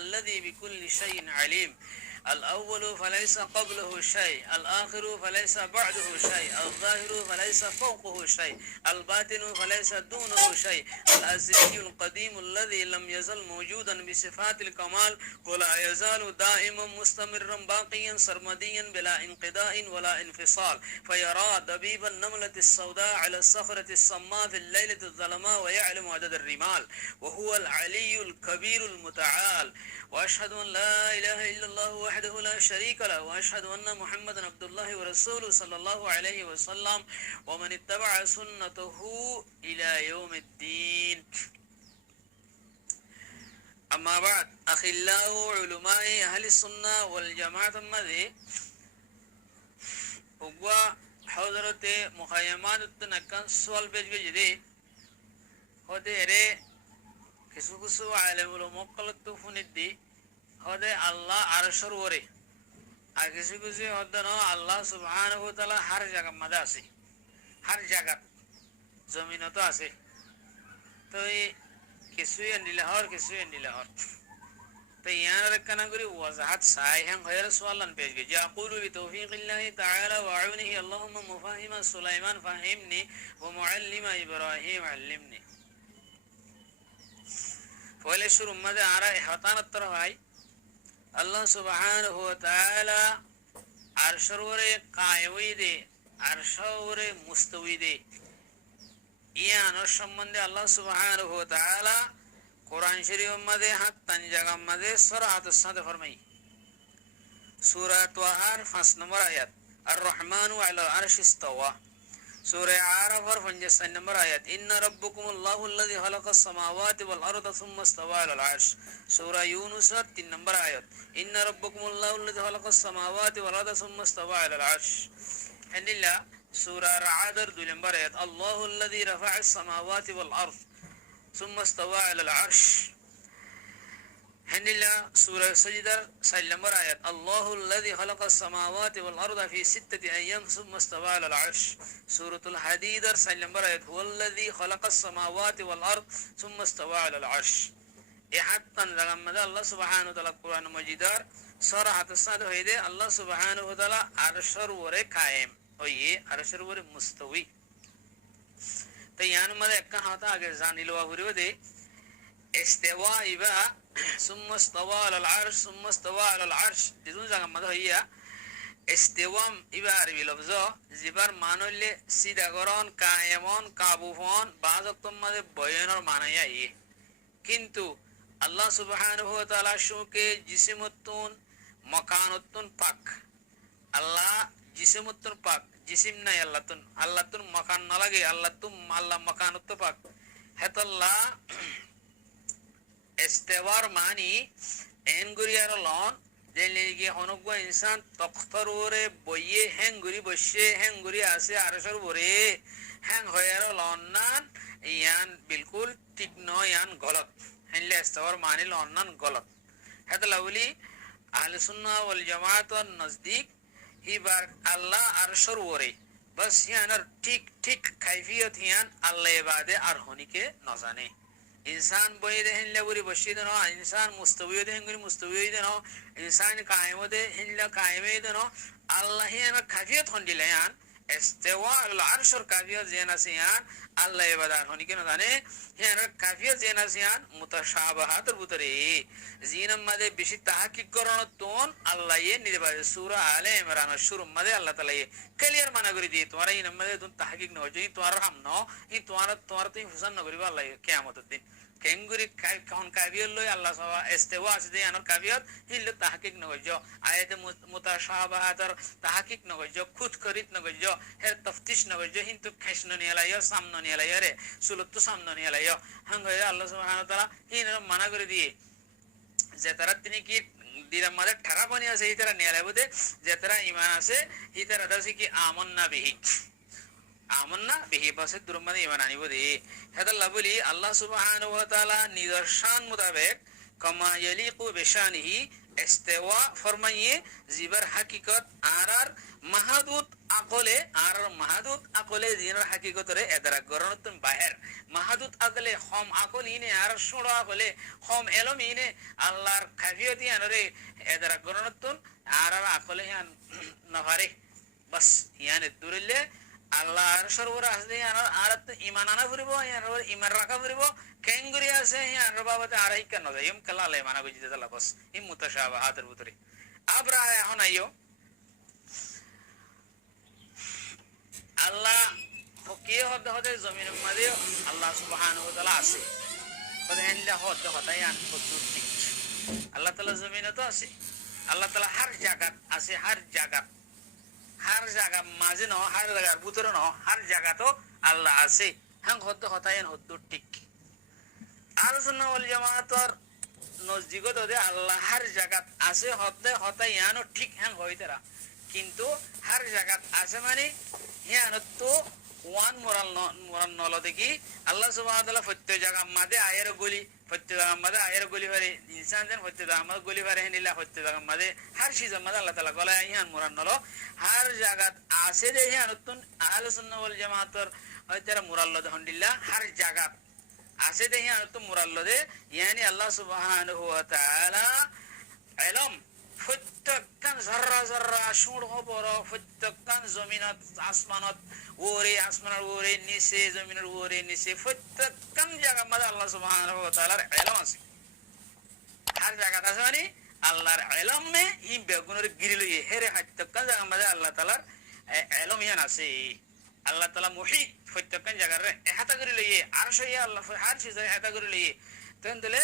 الذي بكل شيء عليم الأول فليس قبله شيء الآخر فليس بعده شيء الظاهر فليس فوقه شيء الباطن فليس دونه شيء الأزلي القديم الذي لم يزل موجودا بصفات الكمال ولا يزال دائما مستمرا باقيا سرمديا بلا انقضاء ولا انفصال فيرى دبيب النملة السوداء على الصخرة الصماء في الليلة الظلماء ويعلم عدد الرمال وهو العلي الكبير المتعال وأشهد أن لا إله إلا الله وحده لا شريك له وأشهد أن محمدا عبد الله ورسوله صلى الله عليه وسلم ومن اتبع سنته إلى يوم الدين أما بعد أخلاء علماء أهل السنة والجماعة مذي هو حضرت مخيمات التنكن سوال بجدي هذا إره কিছু কিছু আলেমুল মুক্কালাত ফুনিদ্দি হদে আল্লাহ আরশের ওরে আর কিছু কিছু হদে ন আল্লাহ সুবহানাহু ওয়া তাআলা হর জায়গা মধ্যে আছে হর জায়গা জমিনত আছে তো এই কিছু নিলাহর কিছু নিলাহর তো ইয়ার রাখনা করি ওয়াজাহাত সাইহান হয়র সুয়ালান পেশ গে ইয়াকুলু বিতৌফিকিল্লাহি তাআলা ওয়া আউনিহি আল্লাহুম্মা মুফাহিমা সুলাইমান ফাহিমনি ওয়া মুআল্লিমা ইব্রাহিম আল্লিমনি পহলে শুরু মধ্যে আরা ইহতানত তরফ হয় আল্লাহ সুবহানাহু ওয়া তাআলা আরশের ওরে কায়ুই দে আরশের ওরে মুস্তাওয়ি দে ইয়ানোর সম্বন্ধে আল্লাহ সুবহানাহু ওয়া তাআলা কোরআন শরীফের মধ্যে হাত্তান জায়গার মধ্যে সরাহাতুস সাদে ফরমাই সূরা তাহার 5 নম্বর আয়াত আর রহমানু আলাল আরশি ইস্তাওয়া سورة عرف 55 نمبر آيات إن ربكم الله الذي خلق السماوات والأرض ثم استوى على العرش سورة يونس 3 نمبر آيات إن ربكم الله الذي خلق السماوات والأرض ثم استوى على العرش إن الله سورة رعد 2 نمبر آيات الله الذي رفع السماوات والأرض ثم استوى على العرش إن الله سورة سجدة 7 نمبر آيات الله الذي خلق السماوات والأرض في 6 أيام ثم استوى على العرش سورة الحديد 7 نمبر آيات هو الذي خلق السماوات والأرض ثم استوى على العرش حتى لما الله سبحانه وتعالى القرآن المجيد صراحة الصاد هيدا الله سبحانه وتعالى عرشر وري قائم ويه عرشر وري مستوي تيان مده اكا هاتا آگه زاني لوا هوري وده استواء إبا ثم استوى على العرش ثم استوى على العرش دون جاگه مده هيا استوام إبا عربي لفظه زبار مانوله سيداگران قائمون قابوفون بعض اكتم مده بيانور مانايا ايه কিন্তু আল্লাহ সুবহানাহু ওয়া তাআলা শুকে জিসমতুন মাকানাতুন পাক আল্লাহ জিসমতুন পাক জিসিম নাই আল্লাহতুন মাকান না লাগে আল্লাহ মাকানাত পাক হেতাল্লাহ ইস্তিওয়ার মানি এনগুরিয়ার লন যেলিগে অনুগ্য ইনসান তখতররে বইয়ে হেঙ্গুরি বসে হেঙ্গুরি আছে আরশের উপরে হ্যাং হয়ার লন না ইয়ান বিলকুল ঠিক নয় ইয়ান গলত হেনলে ইস্তিওয়ার মানি লন না গলত হেতালাউলি আহলে সুন্নাহ ওয়াল জামাআতের নজদিক হিবার আল্লাহ আরশের উপরে বস ইয়ানার ঠিক কাইফিয়ত ইয়ান আল্লাহ ইবাদে আর হনিকে না জানে इंसान बोई दे हिंले बुरी बशी दे नो इंसान मुस्तवी दे हिंगुरी मुस्तवी दे नो इंसान कायम दे हिंले कायम दे नो अल्लाह ही ना काफियत होंडिले यान इस्तिवा अल अर्श और काफियत जेना से यान अल्लाह इबादत होने के न जाने यान काफियत जेना से यान मुतशाबहात बुतरे जीनम मदे बिशी तहकीक करनो तोन अल्लाह ये निबाद सूरा आले इमरान शुरू मदे अल्लाह ताला ये क्लियर माना करी दी तुम्हारा इन मदे तुम तहकीक न हो जाए तुम्हारा हम नो इन तुम्हारा तो हुसन न करी अल्लाह ये क़यामत दिन केंगुरी कौन काफियत लो अल्लाह सवा इस्तिवा से दे अनर काफियत हिल तहकीक न हो जो आयत मुतशाबहात और तहकीक न हो जो खुद करित न हो जो है तफ्तीश न हो जो हिन तो खैशन नहीं आला यो सामने नहीं आला रे सुलत तो सामने नहीं आला यो हंग है अल्लाह सुब्हानाहु व तआला हिन मना कर दिए যে তারা তিনি কি দিরা মাঝে ঠারা পানি আছে এই তারা নিয়ে লাগবে যে তারা ঈমান আছে এই তারা দাসি কি আমান্না বিহি পাশে দুরমানে ঈমান আনিব দে হেদাল্লাহ বলি আল্লাহ সুবহানাহু ওয়া তাআলা নিদর্শন মোতাবেক কামা ইয়ালিকু বিশানিহি ইস্তিওয়া ফরমাইয়ে জিবার হাকিকত আর মাহাদুত আকলে আর মাহাদুত আকলে দিনের হাকিকতরে এদারা গরণতন বাহের মাহাদুত আকলে হম আকল ইনে আর সুড় আকলে হম এলম ইনে আল্লাহর খাফিয়তি আনরে এদারা গরণতন আর আকলে ইয়ান নভারে বাস ইয়ানে দুরিলে আল্লাহর সর্বর আসলে আর ইমান আনা ফুরিব ইয়ার ইমান রাখা ফুরিব কেঙ্গুরি আছে ইয়ার বাবাতে আর হিকা নজা ইম কালা আলাই মানা বুঝিতে তালা বাস ইম মুতাশাবাহাতের ভিতরে আবরা এখন আইও আল্লাহ ফকিয়ে হতে হতে জমিনের মাঝে আল্লাহ সুবহানাহু ওয়া তাআলা আছে হতে হেনলে হতে হতে ইয়ান প্রচুর ঠিক আল্লাহ তাআলা জমিনে তো আছে আল্লাহ তাআলা হার জায়গাত আছে হার জায়গা মাঝে ন হার জায়গার ভিতরে ন হার জায়গা তো আল্লাহ আছে হ্যাঁ হতে হতে ইয়ান হতে ঠিক আহলে সুন্নাহ ওয়াল জামাআতর নজদিগত হতে আল্লাহ হার জায়গাত আছে হতে হতে ইয়ানও ঠিক হ্যাঁ হইতেরা কিন্তু হার জায়গাত আছে মানে হিয়ানতো ওয়ান মোরাল নল দেখি আল্লাহ সুবহানাহু ওয়া তাআলা প্রত্যেক জায়গা মাদে আয়ের গলি প্রত্যেক জায়গা মাদে আয়ের গলি পারে ইনসান দেন প্রত্যেক জায়গা মাদে গলি পারে হেনিলা প্রত্যেক জায়গা মাদে হার সিজ মাদে আল্লাহ তাআলা গলা হিয়ান মোরাল নল হার জায়গাত আছে দে হিয়ানতুন আহলে সুন্নাহ ওয়াল জামাআতর হয়তারা মোরাল লদ হন্ডিল্লাহ হার জায়গাত আছে দে হিয়ানতুন মোরাল লদে ইয়ানি আল্লাহ সুবহানাহু ওয়া তাআলা ইলম প্রত্যেকখান জর্রা জর্রা সুড় খবর প্রত্যেকখান জমিনত আসমানত ওরে আসমানের ওরে নিচে জমিনের ওরে নিচে প্রত্যেকখান জায়গা মাঝে আল্লাহ সুবহানাহু ওয়া তাআলার ইলম আছে আর জায়গা আছে মানে আল্লাহর ইলমে হি বেগুনের গিরিল হেরে প্রত্যেকখান জায়গা মাঝে আল্লাহ তাআলার ইলম ইয়ান আছে আল্লাহ তাআলা মুহিত প্রত্যেকখান জায়গার এহাতা করে লইয়ে আরশ ইয়া আল্লাহ হার সিজা এহাতা করে লইয়ে তন্দলে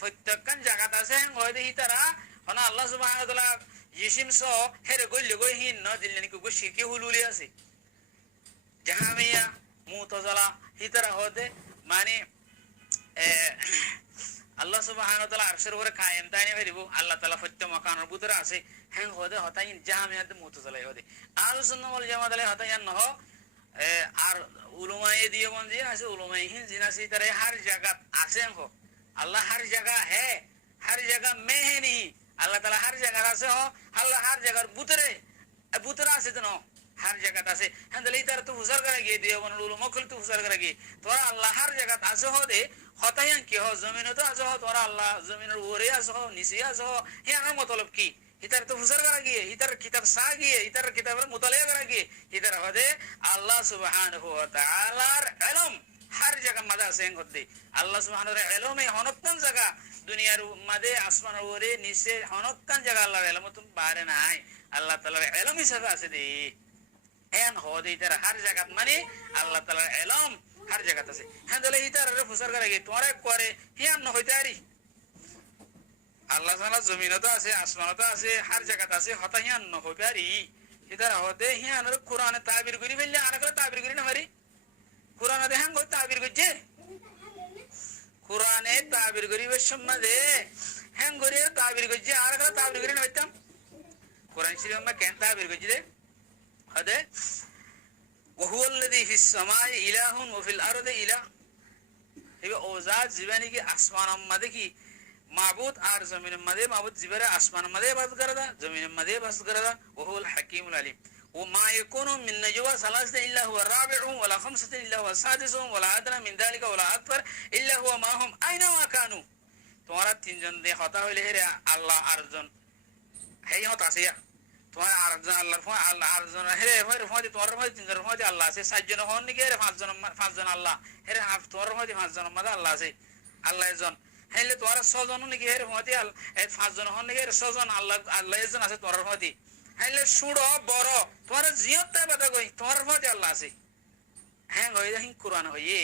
প্রত্যেকখান জায়গা আছে হয় দেখি তারা হনা আল্লাহ সুবহানাহু ওয়া তাআলা জিসিম সো হেরে গইলে গই হিন ন দিলেনি কো শিরকে হুলুলি আছে জাহামিয়া মুতাজিলা হিতারা হতে মানে আল্লাহ সুবহানাহু ওয়া তাআলা আরশের উপরে কায়েম তাইনে হইব আল্লাহ তাআলা সত্য মাকানের ভিতরে আছে হ্যাঁ হতে হতাই জাহামিয়াতে মুতাজিলা হতে আহলে সুন্নাহ ওয়াল জামাত হতাই ন আর উলামায়ে দিয়ে বন্ধি আছে উলামায়ে হিন জিনাসি তারে হর জায়গা আছে হো আল্লাহ হর জায়গা है हर जगह में है नहीं আল্লাহ তাআলা হর জায়গা আছে হো আল্লাহ হর জায়গার ভিতরে আছে তো हर जगह আছে হ্যাঁ ইতার তো হুজার করে গিয়ে দিয়ে বন উলামা কল তো হুজার করে গিয়ে তোরা আল্লাহ হর জায়গা আছে হো দে হতায়ান কি হো জমিনে তো আছে হো তোরা আল্লাহ জমিনের উপরে আছে হো নিচে আছে হো হে আমার মতলব কি ইতার তো হুজার করে গিয়ে ইতার কিতাব সা গিয়ে ইতার কিতাবের মুতালিয়া করে গিয়ে ইতার হদে আল্লাহ সুবহানাহু ওয়া তাআলার ইলম हर जगह मदा सेंग होते अल्लाह सुब्हानाहु व तआला इलम हनक्कान जगह दुनियार मादे आसमान ओरे नीचे हनक्कान जगह अल्लाह इलम तुम बारे नाय अल्लाह ताआला इलम हिसाब আছে দে এন হদে ইতার हर जगह মানে আল্লাহ তাআলা ইলম हर जगह আছে হ্যাঁ দলে ইতার ফুসার করে কি তোরে করে হিয়াম ন হইতারি আল্লাহ তাআলা জমিনতো আছে আসমানতো আছে हर जगह আছে হতা হিয়াম ন হইতারি ইতার হদে হিয়ানর কুরআনে তাবির করি ফেললে আর করে তাবির করি না পারি কুরআনে দেখান কই তাবির করছে কুরআনে তাবির করিবে সম্মাদে হ্যাং করে তাবির করছে আর করে তাবির করি না হইতাম কুরআন শরীফ মে কেন তাবির করছে দে হদে ওহুল্লাযী ফিস সামাই ইলাহুন ওয়া ফিল আরদি ইলাহ এবে ওজাত জীবনী কি আসমান মধ্যে কি মাবুদ আর জমিনের মধ্যে মাবুদ জীবরে আসমান মধ্যে বাস করে দা জমিনের মধ্যে বাস করে দা ওহুল হাকীমুল আলিম وما يكون من نجوى ثلاثة إلا هو رابعهم ولا خمسة إلا هو سادسهم ولا أدنى من ذلك ولا أكثر إلا هو معهم أينما كانوا তোমারা তিনজন দিয়ে কথা হইলে হেরে আল্লাহ আরজন হেই হত আছে তোমার আরজন আল্লাহর ফোন আল্লাহ আরজন হেরে ফোন তোমার ফোন তিনজন ফোন আল্লাহ আছে চারজন হন নাকি হেরে পাঁচজন আল্লাহ হেরে তোমার ফোন পাঁচজন মধ্যে আল্লাহ আছে আল্লাহ একজন হেলে তোমার ছজন নাকি হেরে ফোন পাঁচজন হন নাকি হেরে ছজন আল্লাহ আল্লাহ একজন আছে তোমার ফোন হাইলে সুড় বড় তোমার জিয়তে বাদা কই তোমার মধ্যে আল্লাহ আছে হ্যাঁ হই দেখি কুরআন হইয়ে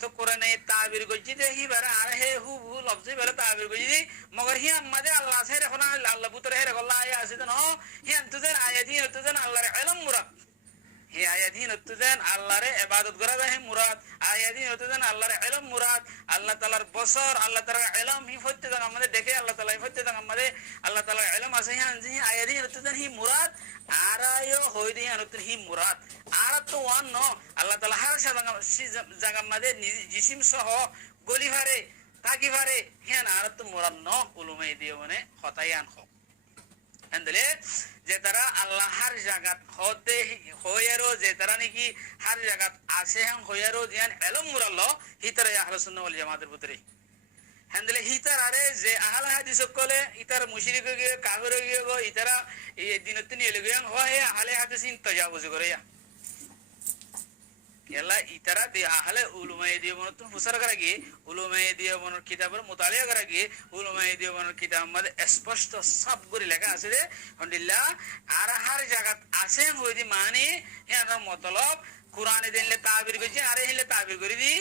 তো কুরআনে তাবির গজি দেখি বারে আর হে হু হু লফজি বলে তাবির গজি মগর হি আমাদের আল্লাহ আছে রে কোন আল্লাহ পুত্র হে রে আল্লাহ আয়া আছে তো হি তুদের আয়াতি তুদের আল্লাহর ইলম মুরাদ হি আয়াতি তুদের আল্লাহর ইবাদত করা যায় মুরাদ আয়াতি তুদের আল্লাহর ইলম মুরাদ আল্লাহ তাআলার বসর আল্লাহ তাআলার ইলম হি ফতে আমাদের দেখে আল্লাহ তাআলা ফতে আমাদের আল্লাহ তাআলার ইলম আছে হি আয়াতি তুদের হি মুরাদ আরায়ো হই দি আনতুন হি মুরাদ আর তো ওয়ান ন আল্লাহ তাআলা হার জায়গা মধ্যে জিসিম সহ গলি ভারে তাকি ভারে হিয়ান আর তো মুরাদ ন উলুমাই দিও মানে হতায়ান হ এন্ডলে যে তারা আল্লাহ হার জায়গাত হতে হইয়ারও যে তারা নাকি হার জায়গাত আছে হ্যাঁ হইয়ারও জিয়ান এলম মুরাল্লাহ হিতারা আহলে সুন্নাহ ওয়াল জামাতের ভিতরে হ্যান্ডলে হিতার আরে যে আহলে হাদিস কলে ইতার মুশরিক গিয়ে কাফির গিয়ে গো ইতারা এই দিনত নিয়ে লগে হয় আহলে হাদিস ইনতাজাবুজ করে ಎಲ್ಲ ಈ ತರ ಅಹಲೆ ಉಲುಮೆ ದಿಯವನ ಹುಸರ ಕರಗಿ ಉಲುಮೆ ದಿಯವನ ಕಿತಾಬರ ಮುತಾಲಿಯಾ ಕರಗಿ ಉಲುಮೆ ದಿಯವನ ಕಿತಾಬ ಮধ্যে স্পষ্ট সব করে লেখা আছে যে আলহামদুলিল্লাহ আর হার জায়গাত আছে হইদি মানে এর মতলব কুরআনে দিনলে তাবির কইছে আরে হিলে তাবির করি দি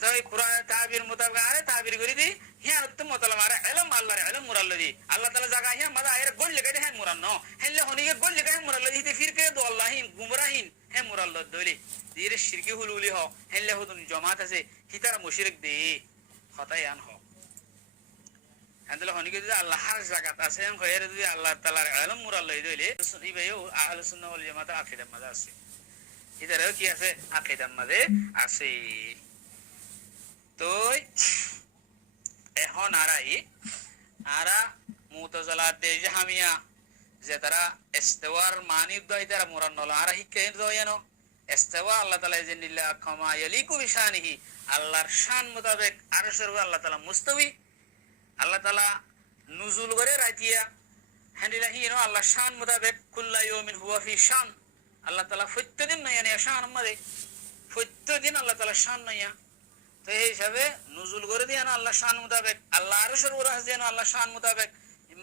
তো এই কুরআন তাবির মোতাবেক আরে তাবির করি দি হিয়া তো মতলব আরে ইলম আল্লাহর ইলম মুরাল্লাদি আল্লাহ তাআলা জায়গা হিয়া মাদা আরে গোল লেখা হ্যাঁ মুরান্ন হেলে হনিকে গোল লেখা হ্যাঁ মুরাল্লাদি তে ফির কে দো আল্লাহিন গুমরাহিন হ্যাঁ মুরাল্লাদ দলি দিরে শিরকি হুলুলি হ হেলে হুদুন জামাত আছে হিতারা মুশরিক দে খতায়ান হ হেলে হনিকে যদি আল্লাহর জায়গাত আছে হ্যাঁ কইরে যদি আল্লাহ তাআলার ইলম মুরাল্লাদি দইলে সুনি ভাইও আহলে সুন্নাহ ওয়াল জামাত আকীদা মাদা আছে হিতারাও কি আছে আকীদা মাদে আছে তো এখন আরা মুতাজালা দে জাহামিয়া যে তারা ইস্তিওয়ার মানি দই তারা মুরান্নল আরা হিকে দয়নো ইস্তিওয়া আল্লাহ তাআলা জিনিল্লা কামা ইয়ালিকু বিশানিহি আল্লাহর শান মোতাবেক আরশের উপর আল্লাহ তাআলা মুস্তাওয়ি আল্লাহ তাআলা নুজুল করে রাতিয়া হান্দিলা হিনো আল্লাহ শান মোতাবেক কুল্লা ইয়াউমিন হুয়া ফি শান আল্লাহ তাআলা প্রত্যেকদিন নয়ানে শান আমাদের প্রত্যেকদিন আল্লাহ তাআলা শান নয়া তো এই হিসাবে নুজুল করে দিয়ে না আল্লাহ শান মোতাবেক আল্লাহ আরশের উপর আছে যেন আল্লাহ শান মোতাবেক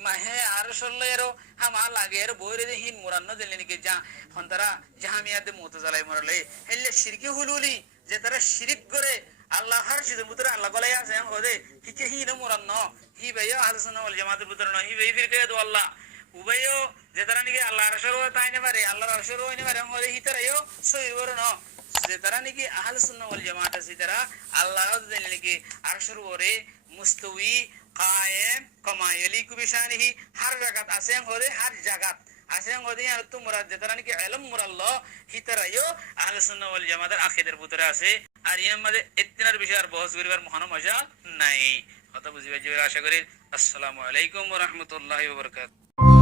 মাহে আরশের লয়েরও হাম লাগে এর বইরে দে হিন মুরান্ন দিলেন কি যা হন্তারা জাহামিয়াতে মুতাজালাই মরলে হেলে শিরকি হুলুলি যে তারা শিরিক করে আল্লাহ হার সিদের ভিতরে আল্লাহ গলাই আছে হদে হিকে হিন মুরান্ন হি ভাইও আহলে সুন্নাহ ওয়াল জামাতের ভিতরে নয় হি ভাই ফিরকে দো আল্লাহ উভয়ও যে তারা নাকি আল্লাহ আরশের উপর তাইনে পারে আল্লাহর আরশের উপর হইনে পারে হদে হিতারাইও সই করে ন যে তারা নাকি আহলে সুন্নাহ ওয়াল জামাত আছে তারা আল্লাহর দিন নাকি আরশের উপরে মুস্তাওয়ি কায়েম কামা ইয়ালিকু বিশানিহি হার জায়গাত আছে হদে হার জায়গাত আছে হদে আর তো মুরাদ যে তারা নাকি ইলম মুরাল্লাহ হিতারাইও আহলে সুন্নাহ ওয়াল জামাতের আকীদার ভিতরে আছে আর এর মধ্যে ইতনার বিষয় আর বহস করিবার মহান মজা নাই কথা বুঝিবা যে আশা করি আসসালামু আলাইকুম ওয়া রাহমাতুল্লাহি ওয়া বারাকাতুহু